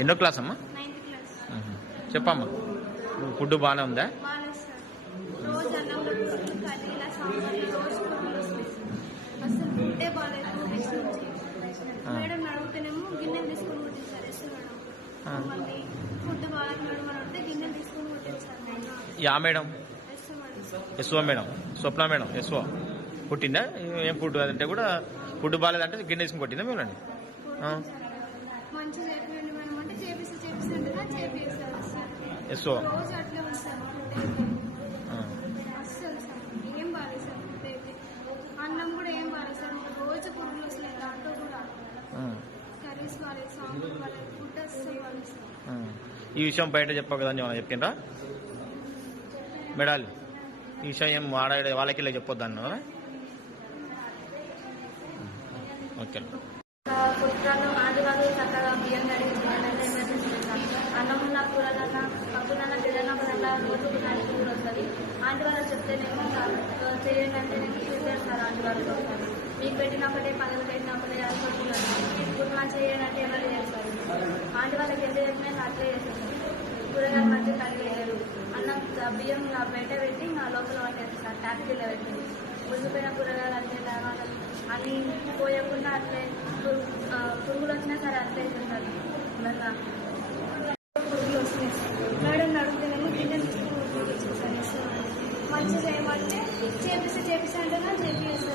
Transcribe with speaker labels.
Speaker 1: ఎన్నో క్లాస్ అమ్మా. చెప్పమ్మా. ఫుడ్ బాగానే ఉందా? Yeah madam.
Speaker 2: Yes madam.
Speaker 1: S O madam. Swapna madam. S O పుట్టిందా ఏం ఫుడ్ అంటే కూడా ఫుడ్ బాగాలేదంటే గిన్నె తీసుకుని కొట్టిందా మేడం. ఆ.
Speaker 2: మంచిగా చేయండి మేడం అంటే చేపిస్తే చేపిస్తే చేపిస్తారు సార్
Speaker 1: ఎస్ఓ
Speaker 2: రోజు అట్లే ఉంది సార్ ఫుడ్ అయితే
Speaker 1: ఆ.
Speaker 2: అస్సలు సార్ ఏం బాగాలేదు సార్ ఫుడ్ అయితే అన్నం కూడా ఏం బాగాలేదు సార్ రోజు పురుగులు వస్తున్నాయి దాంట్లో కూడా
Speaker 1: ఆ.
Speaker 2: కర్రీస్ బాగాలేదు సాంబార్ బాగాలేదు ఫుడ్ అస్సలు బాగాలేదు సార్
Speaker 1: ఆ. ఈ విషయం బయట చెప్పావు కదా అని ఏమైనా చెప్పిండ్రా? మేడాలి. ఈ విషయం ఏం ఆడ వాళ్ళకి ఇలా చెప్పొద్దు ఓకే
Speaker 2: పుట్టాలు ఆదివారం చక్కగా బియ్యం చేయాలంటే నాలుగు కూర వస్తుంది ఆంటీ వాళ్ళు చెప్తేనేమో చేయండి అంటే నేను చేస్తారు ఆంటీ వాళ్ళు నీకు పెట్టిన ఒకటే పదవులు పెట్టిన ఒకటే అనుకుంటున్నాను ఇప్పుడు చేయాలంటే ఎవరు చేస్తారు? ఆంటీ వాళ్ళకి ఎంత చెప్పినా అట్లే చేస్తారు. కూరగాయలు మంచిగా కడిగేయలేరు అన్నం బియ్యం బయట పెట్టి నా లోపల వండారు ఫ్యాక్టరీలో పెట్టి. మురిగిపోయిన కూరగాయలు అంతే టమాటాలు అన్ని పోయకుండా అట్లే పురుగులు వచ్చినా సరే అట్లే చేస్తారు. పురుగులు మేడం అడుగుతున్నాము మంచిగా చేయమంటే చేపిస్తే చేపిస్తే అంటే చేపిస్తాను